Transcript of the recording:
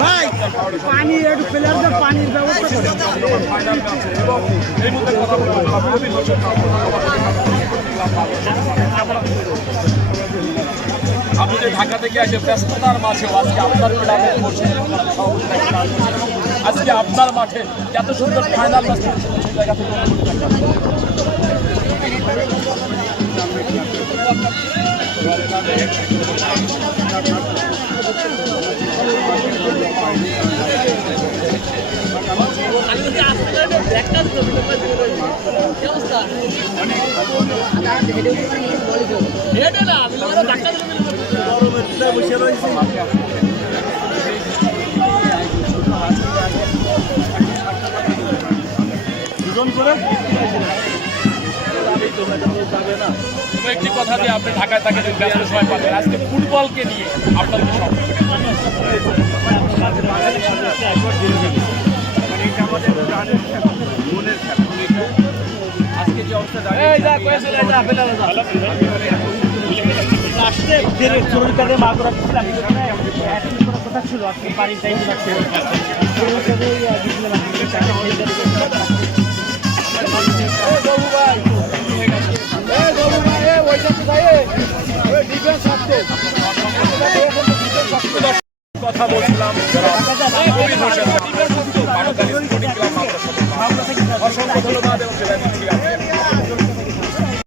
ভাই পানি একটু প্লেয়ারদের পানির ব্যবস্থা আপনি যে ঢাকা থেকে এসে ব্যস্ততার মাঝে আজকে আপনার ক্লাবে বসে আজকে আপনার মাঠে এত সুন্দর ফাইনাল ম্যাচ সেই জায়গা থেকে বসে রয়েছে দুজন করে একটি কথা দিয়ে আপনি ঢাকায় থাকে ব্যস্ত সময় পাবেন আজকে ফুটবলকে নিয়ে আপনার কি আজকে যে অবস্থা কথা ছিল আজকে বাড়ির টাইম লাগছে কথা বলছিলাম